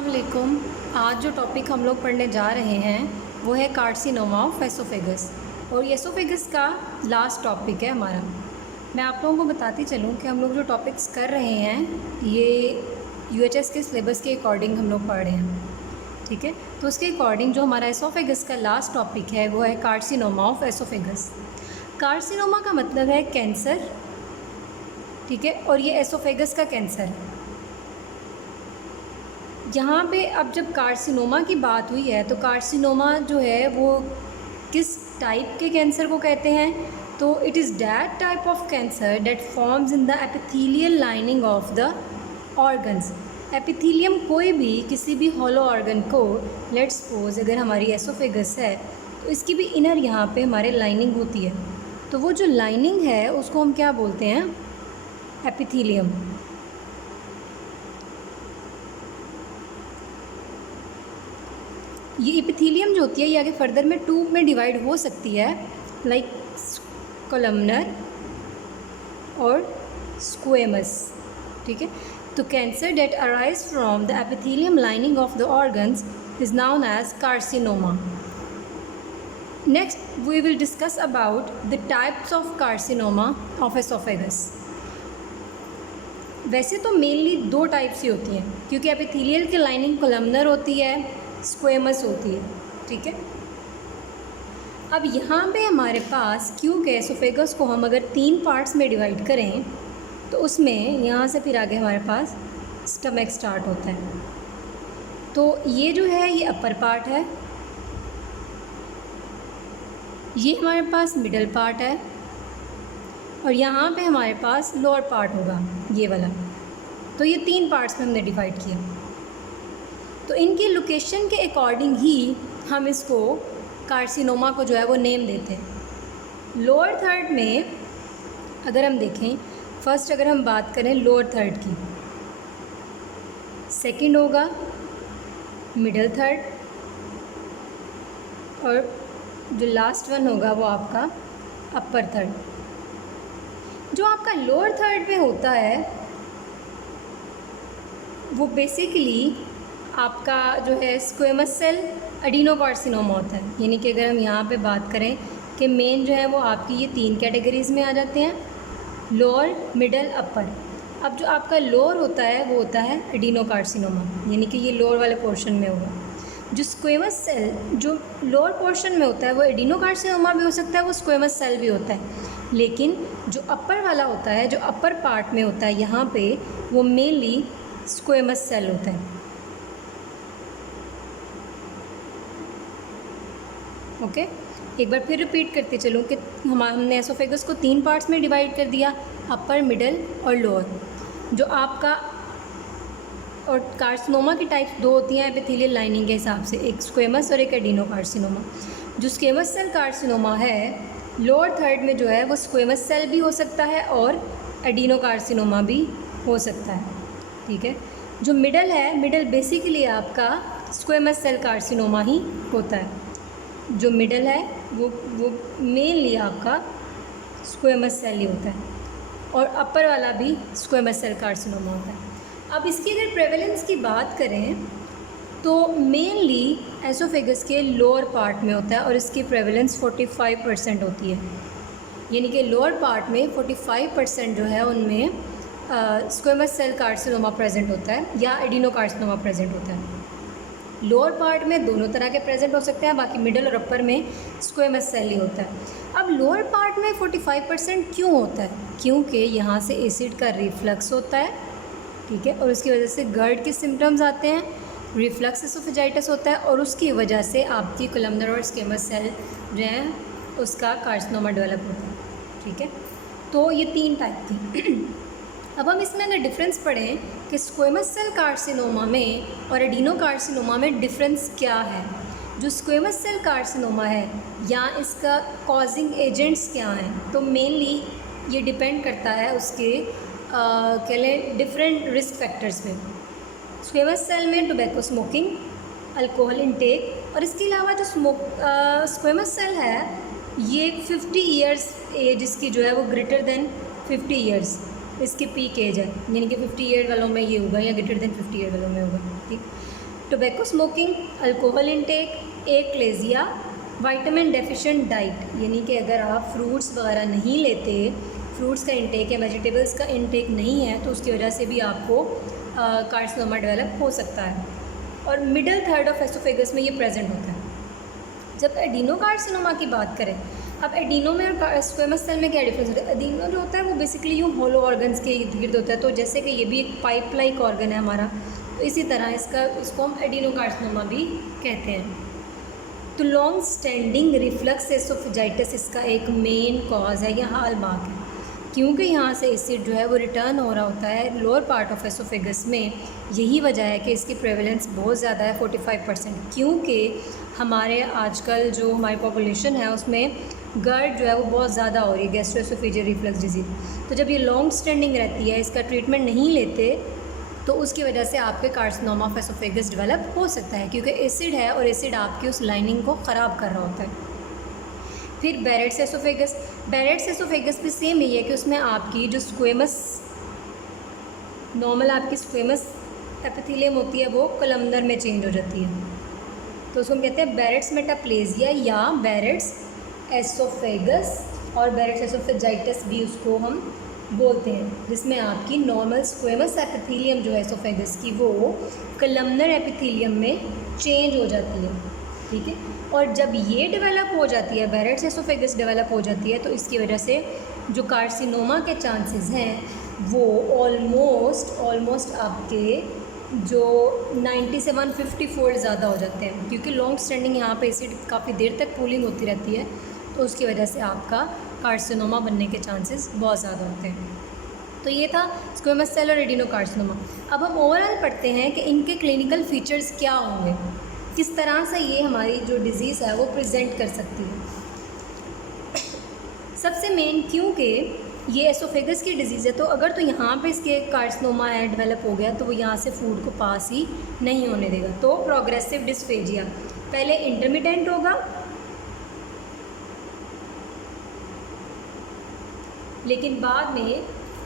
अस्सलाम वालेकुम। आज जो टॉपिक हम लोग पढ़ने जा रहे हैं वो है कार्सिनोमा ऑफ एसोफेगस, और ये एसोफेगस का लास्ट टॉपिक है हमारा। मैं आप लोगों को बताती चलूँ कि हम लोग जो टॉपिक्स कर रहे हैं ये यूएचएस के सिलेबस के अकॉर्डिंग हम लोग पढ़ रहे हैं, ठीक है। तो उसके अकॉर्डिंग जो हमारा एसोफेगस का लास्ट टॉपिक है वो है कार्सिनोमा ऑफ एसोफेगस। कार्सिनोमा का मतलब है कैंसर, ठीक है, और ये एसोफेगस का कैंसर है। यहाँ पे अब जब कार्सिनोमा की बात हुई है तो कार्सिनोमा जो है वो किस टाइप के कैंसर को कहते हैं, तो it is that type of cancer that forms in the epithelial lining of the organs. Epithelium कोई भी किसी भी हॉलो ऑर्गन को, लेट्स सपोज अगर हमारी एसोफेगस है तो इसकी भी इनर यहाँ पे हमारे लाइनिंग होती है, तो वो जो लाइनिंग है उसको हम क्या बोलते हैं, एपिथेलियम। ये एपिथेलियम जो होती है ये आगे फर्दर में टू में डिवाइड हो सकती है, लाइक कोलमनर और स्क्वेमस, ठीक है। तो cancer that arise from the epithelium lining of the organs is known as carcinoma. Next we will discuss about the types of carcinoma of oesophagus. वैसे तो मेनली दो टाइप्स ही होती हैं, क्योंकि एपिथेलियल की लाइनिंग कोलमनर होती है, स्क्वेमस होती है, ठीक है। अब यहाँ पे हमारे पास क्योंकि एसोफेगस को हम अगर 3 पार्ट्स में डिवाइड करें तो उसमें यहाँ से फिर आगे हमारे पास स्टमक स्टार्ट होता है। तो ये जो है ये अपर पार्ट है, ये हमारे पास मिडल पार्ट है, और यहाँ पे हमारे पास लोअर पार्ट होगा ये वाला। तो ये 3 पार्ट्स में हमने डिवाइड किया, तो इनकी लोकेशन के अकॉर्डिंग ही हम इसको कार्सिनोमा को जो है वो नेम देते हैं। लोअर थर्ड में अगर हम देखें, फर्स्ट अगर हम बात करें लोअर थर्ड की, सेकंड होगा मिडल थर्ड, और जो लास्ट वन होगा वो आपका अपर थर्ड। जो आपका लोअर थर्ड में होता है वो बेसिकली आपका जो है स्क्वेमस सेल एडिनोकार्सिनोमा होता है। यानी कि अगर हम यहाँ पे बात करें कि मेन जो है वो आपकी ये 3 कैटेगरीज़ में आ जाते हैं, लोअर, मिडल, अपर। अब जो आपका लोअर होता है वो होता है एडिनोकार्सिनोमा, यानी कि ये लोअर वाले पोर्शन में होगा। जो स्क्वेमस सेल जो लोअर पोर्शन में होता है वो एडिनोकार्सिनोमा भी हो सकता है, वो स्क्वेमस सेल भी होता है, लेकिन जो अपर वाला होता है, जो अपर पार्ट में होता है यहाँ पे, वो मेनली स्क्वेमस सेल होता है। ओके, एक बार फिर रिपीट करते चलूँ कि हमने एसोफेगस को 3 पार्ट्स में डिवाइड कर दिया, अपर, मिडल और लोअर। जो आपका और कार्सिनोमा की टाइप्स 2 होती हैं एपिथेलियल लाइनिंग के हिसाब से, एक स्क्वेमस और एक एडिनोकार्सिनोमा। जो स्क्वेमस सेल कार्सिनोमा है लोअर थर्ड में जो है वो स्क्वेमस सेल भी हो सकता है और एडिनोकार्सिनोमा भी हो सकता है, ठीक है। जो मिडल है, मिडल बेसिकली आपका स्क्वेमस सेल कार्सिनोमा ही होता है। जो मिडल है वो मेनली आपका स्क्वेमस सेल ही होता है, और अपर वाला भी स्क्वेमस सेल कार्सिनोमा होता है। अब इसकी अगर प्रेवलेंस की बात करें तो मेनली एसोफेगस के लोअर पार्ट में होता है, और इसकी प्रेवलेंस 45% होती है। यानी कि लोअर पार्ट में 45% जो है उनमें स्क्वेमस सेल कार्सिनोमा प्रेजेंट होता है या एडिनोकार्सिनोमा प्रेजेंट होता है। लोअर पार्ट में दोनों तरह के प्रेजेंट हो सकते हैं, बाकी मिडल और अपर में स्क्वेमस सेल ही होता है। अब लोअर पार्ट में 45% क्यों होता है, क्योंकि यहाँ से एसिड का रिफ्लक्स होता है, ठीक है, और उसकी वजह से गर्ड के सिम्टम्स आते हैं, रिफ्लक्स एसोफेजाइटिस होता है, और उसकी वजह से आपकी कोलमनर और स्क्वेमस सेल जो है उसका कार्सिनोमा डेवलप होता है, ठीक है। तो ये 3 टाइप थी। अब हम इसमें अगर डिफरेंस पढ़ें कि स्क्वेमस सेल कार्सिनोमा में और एडिनोकार्सिनोमा में डिफरेंस क्या है। जो स्क्वेमस सेल कार्सिनोमा है या इसका कॉजिंग एजेंट्स क्या हैं, तो मेनली ये डिपेंड करता है उसके कह लें डिफरेंट रिस्क फैक्टर्स पे। स्क्वेमस सेल में टोबैको स्मोकिंग, अल्कोहल इनटेक, और इसके अलावा जो स्क्वेमस सेल है ये 50 ईयर्स एज इसकी जो है वो ग्रेटर देन 50 ईयर्स इसकी पीक एज है, यानी कि 50 ईयर वालों में ये होगा या ग्रेटर देन 50 ईयर वालों में होगा, ठीक। Tobacco smoking, alcohol intake, achalasia, vitamin deficient diet, यानी कि अगर आप फ्रूट्स वगैरह नहीं लेते, फ्रूट्स का इंटेक या वेजिटेबल्स का इंटेक नहीं है, तो उसकी वजह से भी आपको कार्सिनोमा डेवलप हो सकता है। और मिडल थर्ड ऑफ एसोफेगस में ये प्रेजेंट होता है। जब एडिनोकार्सिनोमा की बात करें, अब एडिनो में और स्क्वेमस सेल में क्या डिफरेंस होता है? एडिनो जो होता है वो बेसिकली यूँ होलो ऑर्गन्स के इर्द गिर्द होता है, तो जैसे कि ये भी एक पाइप लाइक ऑर्गन है हमारा, तो इसी तरह इसको हम एडिनोकार्सिनोमा भी कहते हैं। तो लॉन्ग स्टैंडिंग रिफ्लक्स एसोफेजाइटिस इसका एक मेन कॉज है या हाल मार्क है, क्योंकि यहाँ से एसिड जो है वो रिटर्न हो रहा होता है लोअर पार्ट ऑफ एसोफेगस में। यही वजह है कि इसकी प्रेवलेंस बहुत ज़्यादा है, 45%, क्योंकि हमारे आजकल जो हमारी पॉपुलेशन है उसमें गर्ड जो है वो बहुत ज़्यादा हो रही है, गैस्ट्रोएसोफेजियल रिफ्लक्स डिजीज़। तो जब ये लॉन्ग स्टैंडिंग रहती है, इसका ट्रीटमेंट नहीं लेते, तो उसकी वजह से आपके कार्सिनोमा ऑफ एसोफेगस डेवलप हो सकता है, क्योंकि एसिड है और एसिड आपकी उस लाइनिंग को ख़राब कर रहा होता है। फिर बैरेट्स एसोफेगस, बैरेट्स एसोफेगस भी सेम यही है कि उसमें आपकी जो स्क्वेमस नॉर्मल आपकी स्क्वेमस एपिथेलियम होती है वो कलमनर में चेंज हो जाती है, तो उसको हम कहते हैं बैरेट्स मेटाप्लेजिया या बैरेट्स एसोफेगस, और बैरेट्स एसोफेजाइटिस भी उसको हम बोलते हैं, जिसमें आपकी नॉर्मल स्क्वेमस एपिथेलियम जो है एसोफेगस की वो कलमनर एपिथेलियम में चेंज हो जाती है, ठीक है। और जब ये डेवलप हो जाती है, बैरेट्स एसोफेगस डेवलप हो जाती है, तो इसकी वजह से जो कार्सिनोमा के चांसेस हैं वो ऑलमोस्ट आपके जो 90 से 150 फोल्ड ज़्यादा हो जाते हैं, क्योंकि लॉन्ग स्टैंडिंग यहाँ पे एसिड काफ़ी देर तक कूलिंग होती रहती है, तो उसकी वजह से आपका कार्सिनोमा बनने के चांसेस बहुत ज़्यादा होते हैं। तो ये था स्क्वेमस सेल और एडिनोकार्सिनोमा। अब हम ओवरऑल पढ़ते हैं कि इनके क्लिनिकल फीचर्स क्या होंगे, किस तरह से ये हमारी जो डिज़ीज़ है वो प्रेजेंट कर सकती है। सबसे मेन, क्योंकि ये एसोफेगस की डिज़ीज़ है, तो अगर तो यहाँ पे इसके कार्सिनोमा है डेवलप हो गया, तो वो यहाँ से फूड को पास ही नहीं होने देगा। तो प्रोग्रेसिव डिस्फेजिया पहले इंटरमिटेंट होगा, लेकिन बाद में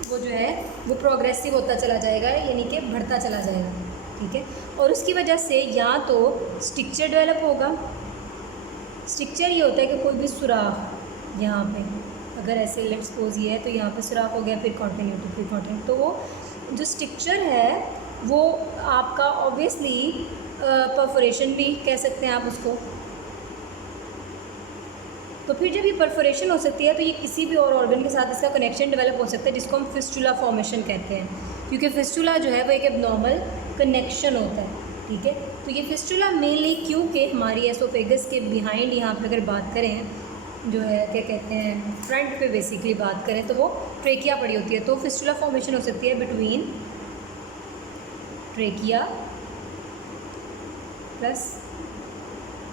वो जो है वो प्रोग्रेसिव होता चला जाएगा, यानी कि बढ़ता चला जाएगा, ठीक है। और उसकी वजह से या तो स्टिक्चर डेवलप होगा। स्टिक्चर ये होता है कि कोई भी सुराख, यहाँ पे अगर ऐसे लेट्स सपोज ये है तो यहाँ पे सुराख हो गया, फिर कॉन्टिन्यूटी, तो वो जो स्टिक्चर है वो आपका ऑब्वियसली परफोरेशन भी कह सकते हैं आप उसको। तो फिर जब ये परफोरेशन हो सकती है तो ये किसी भी और ऑर्गन के साथ इसका कनेक्शन डेवलप हो सकता है, जिसको हम फिस्टुला फॉर्मेशन कहते हैं, क्योंकि फिस्टुला जो है वो एक एबनॉर्मल कनेक्शन होता है, ठीक है। तो ये फिस्टुला मेनली क्योंकि हमारी एसोफेगस के बिहाइंड यहाँ पर अगर बात करें, जो है क्या कहते हैं फ्रंट पे बेसिकली बात करें, तो वो ट्रेकिया पड़ी होती है, तो फिस्टुला फॉर्मेशन हो सकती है बिटवीन ट्रेकिया प्लस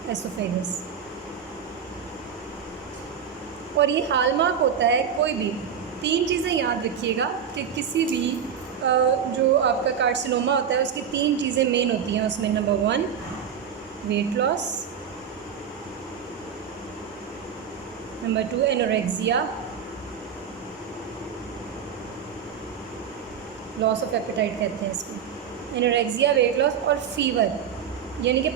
एसोफेगस। और ये हॉलमार्क होता है कोई भी 3 चीज़ें याद रखिएगा कि किसी भी जो आपका कार्सिनोमा होता है उसकी 3 चीज़ें मेन होती हैं उसमें। Number 1 weight loss, number 2 anorexia, loss of appetite कहते हैं इसको। एनोरेक्सिया, वेट लॉस और फीवर, यानी कि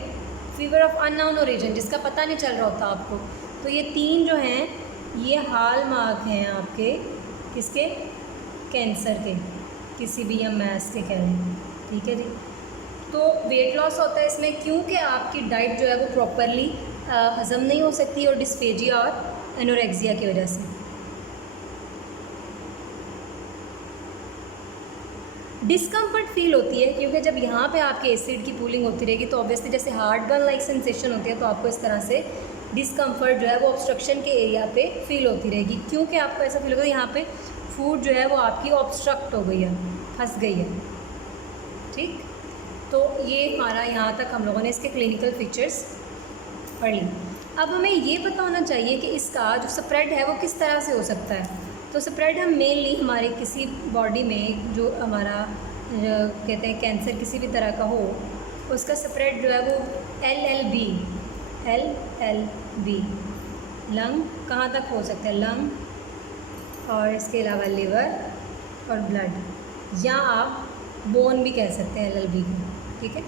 फीवर ऑफ अननोन ओरिजिन, जिसका पता नहीं चल रहा होता आपको। तो ये 3 जो हैं ये हॉलमार्क हैं आपके किसके, कैंसर के, किसी भी या मैस के कह लें, ठीक है जी। तो वेट लॉस होता है इसमें क्योंकि आपकी डाइट जो है वो प्रॉपरली हज़म नहीं हो सकती, और डिस्फेजिया और एनोरेक्सिया की वजह से। डिस्कम्फर्ट फील होती है क्योंकि जब यहाँ पे आपके एसिड की पूलिंग होती रहेगी तो ऑब्वियसली जैसे हार्ट बर्न लाइक सेंसेशन होती है, तो आपको इस तरह से डिस्कम्फर्ट जो है वो ऑब्स्ट्रक्शन के एरिया पे फील होती रहेगी, क्योंकि आपको ऐसा फील होगा यहाँ पे फूड जो है वो आपकी ऑब्स्ट्रक्ट हो गई है, फंस गई है, ठीक। तो ये हमारा यहाँ तक हम लोगों ने इसके क्लिनिकल फीचर्स पढ़ ली। अब हमें ये पता होना चाहिए कि इसका जो स्प्रेड है वो किस तरह से हो सकता है। तो स्प्रेड हम मेनली हमारे किसी बॉडी में जो हमारा कहते हैं कैंसर किसी भी तरह का हो, उसका स्प्रेड जो है वो LLB लंग कहाँ तक हो सकता है, लंग और इसके अलावा लिवर और ब्लड, या आप बोन भी कह सकते हैं LLB को, ठीक है।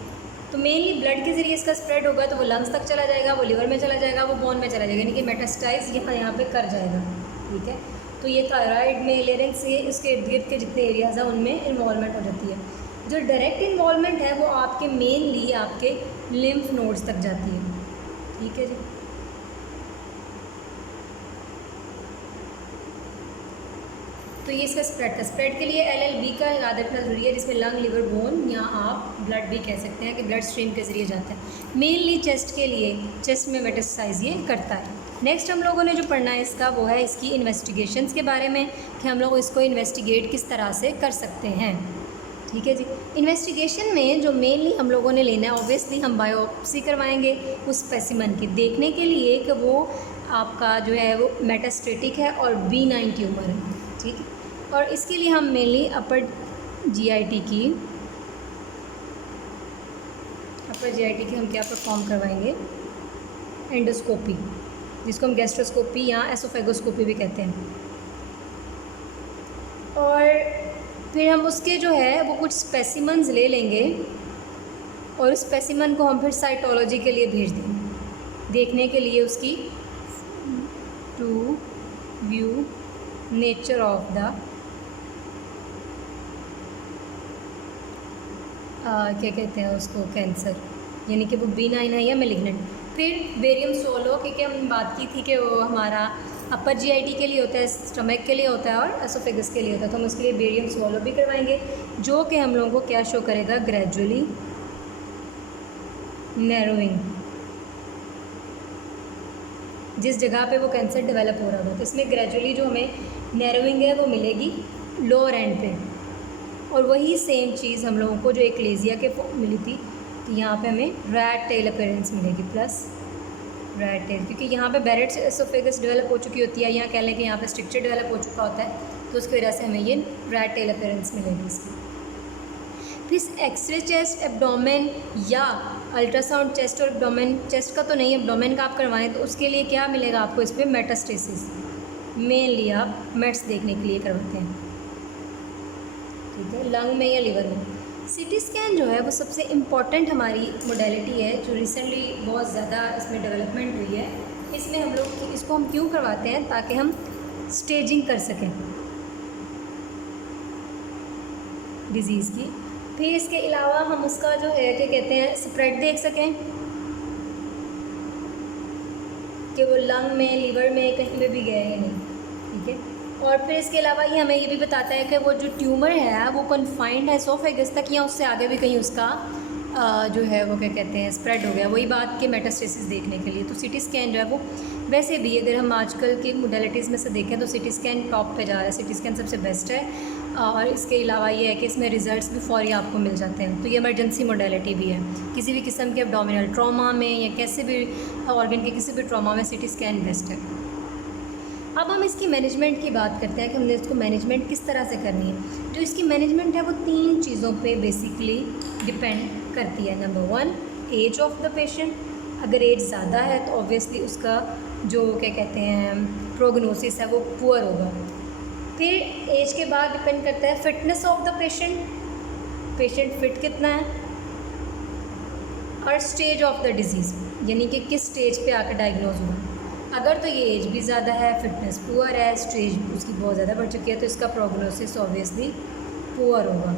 तो मेनली ब्लड के ज़रिए इसका स्प्रेड होगा, तो वो लंग्स तक चला जाएगा, वो लिवर में चला जाएगा, वो बोन में चला जाएगा, यानी कि मेटास्टाइज यहाँ पे कर जाएगा। ठीक है, तो ये थायराइड में, लेरेंक्स से उसके इर्द गिर्द के जितने एरियाज़ हैं उनमें इन्वॉल्वमेंट हो जाती है। जो डायरेक्ट इन्वॉल्वमेंट है वो आपके मेनली आपके लिम्फ नोड्स तक जाती है। ठीक है जी। तो ये इसका स्प्रेड के लिए LLB का याद रखना ज़रूरी है, जिसमें लंग, लिवर, बोन या आप ब्लड भी कह सकते हैं कि ब्लड स्ट्रीम के ज़रिए जाता है। मेनली चेस्ट के लिए, चेस्ट में मेटास्टाइज ये करता है। नेक्स्ट हम लोगों ने जो पढ़ना है इसका वो है इसकी इन्वेस्टिगेशंस के बारे में, कि हम लोग इसको इन्वेस्टिगेट किस तरह से कर सकते हैं। ठीक है जी। इन्वेस्टिगेशन में जो मेनली हम लोगों ने लेना है, ऑब्वियसली हम बायोप्सी करवाएंगे उस स्पेसिमन की, देखने के लिए कि वो आपका जो है वो मेटास्टेटिक है और B9 ट्यूमर है। ठीक है, और इसके लिए हम मेनली अपर GIT की हम क्या परफॉर्म करवाएंगे, एंडोस्कोपी, जिसको हम गैस्ट्रोस्कोपी या एसोफेगोस्कोपी भी कहते हैं। और फिर हम उसके जो है वो कुछ स्पेसिमन्स ले लेंगे और उस स्पेसिमन को हम फिर साइटोलॉजी के लिए भेज देंगे, देखने के लिए उसकी to view nature of the क्या कहते हैं उसको, कैंसर, यानी कि वो B9 है या मेलिग्नेंट। फिर बेरियम सोलो, क्योंकि हम बात की थी कि वो हमारा अपर GIT के लिए होता है, स्टमक के लिए होता है और एसोफेगस के लिए होता है, तो हम उसके लिए बेरियम सोलो भी करवाएंगे, जो कि हम लोगों को क्या शो करेगा, ग्रेजुअली नैरोइंग, जिस जगह पे वो कैंसर डेवलप हो रहा होगा, तो इसमें ग्रेजुअली जो हमें नैरोइंग है वो मिलेगी लोअर एंड पे। और वही सेम चीज़ हम लोगों को जो एक्लेजिया के मिली थी, तो यहाँ पे हमें रैट टेल अपीयरेंस मिलेगी, प्लस रैट टेल, क्योंकि यहाँ पे बैरेट्स एसोफेगस डेवलप हो चुकी होती है, या कह लें कि यहाँ पे स्ट्रक्चर डेवलप हो चुका होता है, तो उसकी वजह से हमें ये रैट टेल अपीयरेंस मिलेगी इसकी। फिर एक्सरे चेस्ट, एब्डोमेन या अल्ट्रासाउंड चेस्ट और एब्डोमेन, चेस्ट का तो नहीं, एब्डोमेन का आप करवाएं तो उसके लिए क्या मिलेगा आपको, इस पर मेटास्टेसिस, मेनली आप मेट्स देखने के लिए करवाते हैं। ठीक है, लंग में या लिवर में। CT स्कैन जो है वो सबसे इम्पॉर्टेंट हमारी मोडेलिटी है, जो रिसेंटली बहुत ज़्यादा इसमें डेवलपमेंट हुई है। इसमें हम लोग इसको हम क्यों करवाते हैं, ताकि हम स्टेजिंग कर सकें डिज़ीज़ की। फिर इसके अलावा हम उसका जो है क्या कहते हैं, स्प्रेड देख सकें कि वो लंग में, लिवर में, कहीं पे भी गए या नहीं। ठीक है, और फिर इसके अलावा ये हमें ये भी बताता है कि वो जो ट्यूमर है वो कन्फाइंड है एसोफेगस तक, या उससे आगे भी कहीं उसका जो है वो क्या कहते हैं स्प्रेड हो गया, वही बात के मेटास्टेसिस देखने के लिए। तो CT स्कैन जो है वो, वैसे भी अगर हम आजकल की मोडेलिटीज़ में से देखें तो CT स्कैन टॉप पे जा रहा है, CT स्कैन सबसे बेस्ट है। और इसके अलावा ये है कि इसमें रिजल्ट्स भी फौरी आपको मिल जाते हैं, तो ये इमरजेंसी मोडेलिटी भी है। किसी भी किस्म के एब्डोमिनल ट्रॉमा में या कैसे भी ऑर्गन के किसी भी ट्रॉमा में CT स्कैन बेस्ट है। अब हम इसकी मैनेजमेंट की बात करते हैं कि हमने इसको मैनेजमेंट किस तरह से करनी है। जो इसकी मैनेजमेंट है वो 3 चीज़ों पे बेसिकली डिपेंड करती है। Number 1, age of the patient, अगर एज ज़्यादा है तो ऑब्वियसली उसका जो क्या कहते हैं प्रोग्नोसिस है वो पुअर होगा। फिर एज के बाद डिपेंड करता है fitness of the patient, patient fit कितना है, और स्टेज ऑफ द डिजीज़, यानी कि किस स्टेज पे आकर डायग्नोज हुआ। अगर तो ये एज भी ज़्यादा है, फिटनेस पुअर है, स्टेज उसकी बहुत ज़्यादा बढ़ चुकी है, तो इसका प्रोग्नोसिस ऑब्वियसली पुअर होगा।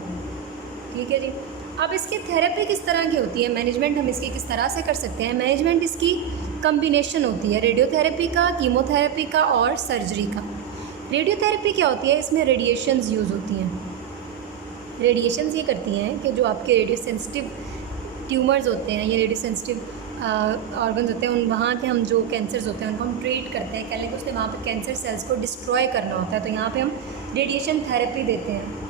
ठीक है जी। अब इसकी थेरेपी किस तरह की होती है, मैनेजमेंट हम इसकी किस तरह से कर सकते हैं। मैनेजमेंट इसकी कम्बिनेशन होती है रेडियोथेरेपी का, कीमोथेरेपी का और सर्जरी का। रेडियोथेरेपी क्या होती है, इसमें रेडिएशंस यूज़ होती हैं। रेडिएशंस ये करती हैं कि जो आपके रेडियो सेंसिटिव ट्यूमर्स होते हैं या रेडियो सेंसिटिव ऑर्गन्स होते हैं, उन वहाँ के हम जो कैंसर्स होते हैं उनको हम ट्रीट करते हैं। कह लें कि उसने वहाँ पे कैंसर सेल्स को डिस्ट्रॉय करना होता है, तो यहाँ पे हम रेडिएशन थेरेपी देते हैं।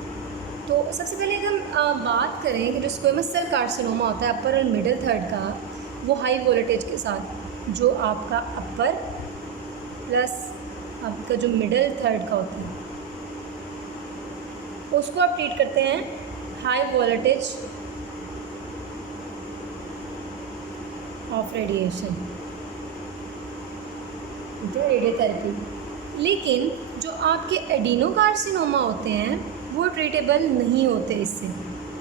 तो सबसे पहले अगर हम बात करें कि जो स्क्वेमस सेल कार्सिनोमा होता है अपर और मिडिल थर्ड का, वो हाई वोल्टेज के साथ जो आपका अपर प्लस आपका जो मिडिल थर्ड का होता है उसको आप ट्रीट करते हैं हाई वोल्टेज ऑफ रेडिएशन, ठीक है, रेडियोथेरेपी। लेकिन जो आपके एडिनोकार्सिनोमा होते हैं वो ट्रीटेबल नहीं होते इससे,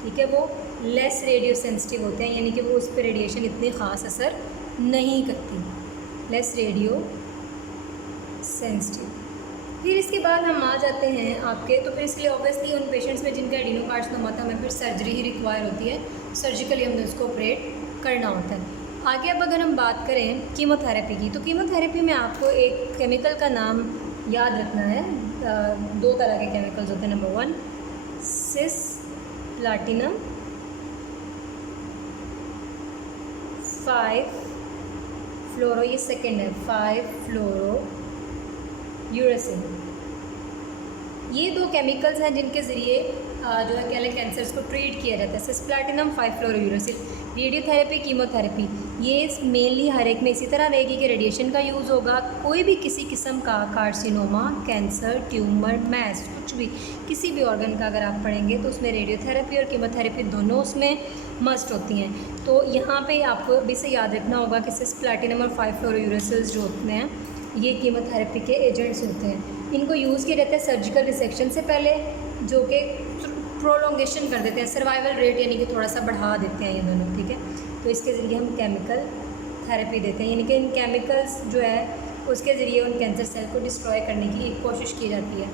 ठीक है, वो लेस रेडियो सेंसिटिव होते हैं, यानी कि वो उस पर रेडिएशन इतनी ख़ास असर नहीं करती, लेस रेडियो सेंसिटिव। फिर इसके बाद हम आ जाते हैं आपके, तो फिर इसके लिए ऑब्वियसली उन पेशेंट्स में जिनका एडिनोकार्सिनोमा था हमें फिर सर्जरी ही रिक्वायर होती है, सर्जिकली हमने उसको ऑपरेट करना होता है। आगे अब अगर हम बात करें कीमोथेरेपी की, तो कीमोथेरेपी में आपको एक केमिकल का नाम याद रखना है। 2 तरह के केमिकल्स होते हैं। नंबर 1 सिस प्लाटिनम 5 फ्लोरो, ये सेकेंड है 5 फ्लोरो यूरेसिल। ये 2 केमिकल्स हैं जिनके ज़रिए जो है क्या कैंसर्स को ट्रीट किया जाता है। सिस्प्लाटिनम 5 फ्लोरो यूरेसिल। रेडियोथेरेपी, कीमोथेरेपी, ये मेनली हर एक में इसी तरह रहेगी कि रेडिएशन का यूज़ होगा। कोई भी किसी किस्म का कार्सिनोमा, कैंसर, ट्यूमर, मैस, कुछ भी किसी भी ऑर्गन का अगर आप पढ़ेंगे तो उसमें रेडियोथेरेपी और कीमोथेरेपी दोनों उसमें मस्ट होती हैं। तो यहाँ पे आपको अभी से याद रखना होगा कि सिस्प्लाटिनम और 5 फ्लोरो यूरेसिल्स जो होते हैं ये कीमोथेरेपी के एजेंट्स होते हैं। इनको यूज़ किया जाता है सर्जिकल रिसेक्शन से पहले, जो कि प्रोलोंगेशन कर देते हैं, सर्वाइवल रेट यानी कि थोड़ा सा बढ़ा देते हैं ये दोनों, ठीक है। तो इसके ज़रिए हम केमिकल थेरेपी देते हैं, यानी कि इन केमिकल्स जो है उसके ज़रिए उन कैंसर सेल को डिस्ट्रॉय करने की कोशिश की जाती है।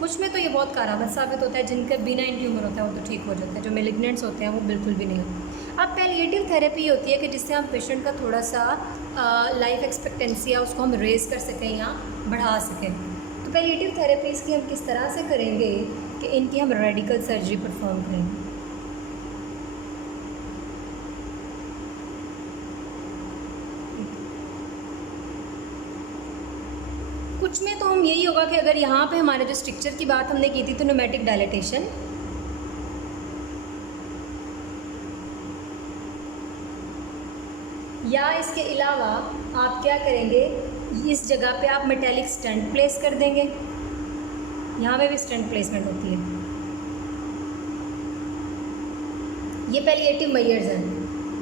कुछ में तो ये बहुत कारगर साबित होता है, जिनका बिनाइन ट्यूमर होता है वो तो ठीक हो जाता है, जो मेलिग्नेंट्स होते हैं वो बिल्कुल भी नहीं होते। अब पैलिएटिव थेरेपी होती है कि जिससे हम पेशेंट का थोड़ा सा लाइफ एक्सपेक्टेंसी है उसको हम रेज़ कर सकें या बढ़ा सकें। तो पैलिएटिव थेरेपीज़ की हम किस तरह से करेंगे कि इनकी हम रेडिकल सर्जरी परफॉर्म करेंगे। कुछ में तो हम यही होगा कि अगर यहाँ पे हमारे जो स्ट्रक्चर की बात हमने की थी तो न्यूमेटिक डायलेटेशन, या इसके अलावा आप क्या करेंगे, इस जगह पे आप मेटेलिक स्टंट प्लेस कर देंगे। यहाँ पे भी स्टंट प्लेसमेंट होती है। ये पैलिएटिव मेजर्स हैं,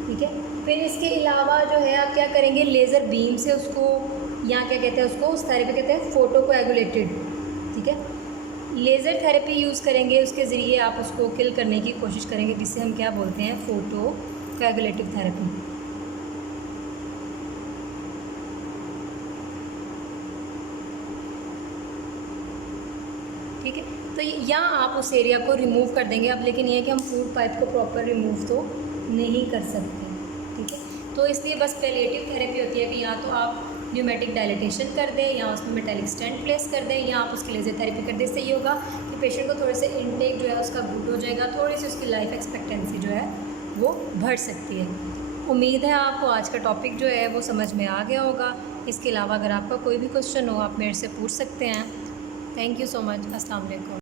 ठीक है। फिर इसके अलावा जो है आप क्या करेंगे, लेज़र बीम से उसको, यहाँ क्या कहते हैं उसको, उस थेरेपी कहते हैं फोटोकोएगुलेटेड, ठीक है। लेज़र थेरेपी यूज़ करेंगे, उसके ज़रिए आप उसको किल करने की कोशिश करेंगे, जिससे हम क्या बोलते हैं, फोटोकोएगुलेटिव थेरेपी। ठीक है। तो यहाँ आप उस एरिया को रिमूव कर देंगे अब, लेकिन ये है कि हम फूड पाइप को प्रॉपर रिमूव तो नहीं कर सकते, ठीक है। तो इसलिए बस पैलिएटिव थेरेपी होती है कि या तो आप न्यूमेटिक डायलेटेशन कर दें, या उसमें मेटेलिक स्टेंट प्लेस कर दें, या आप उसकी लेज़र थेरेपी कर दें। इससे ये होगा कि पेशेंट को थोड़े से इनटेक जो है उसका गुड हो जाएगा, थोड़ी सी उसकी लाइफ एक्सपेक्टेंसी जो है वो बढ़ सकती है। उम्मीद है आपको आज का टॉपिक जो है वो समझ में आ गया होगा। इसके अलावा अगर आपका कोई भी क्वेश्चन हो आप मेरे से पूछ सकते हैं। Thank you so much. अस्सलाम वालेकुम।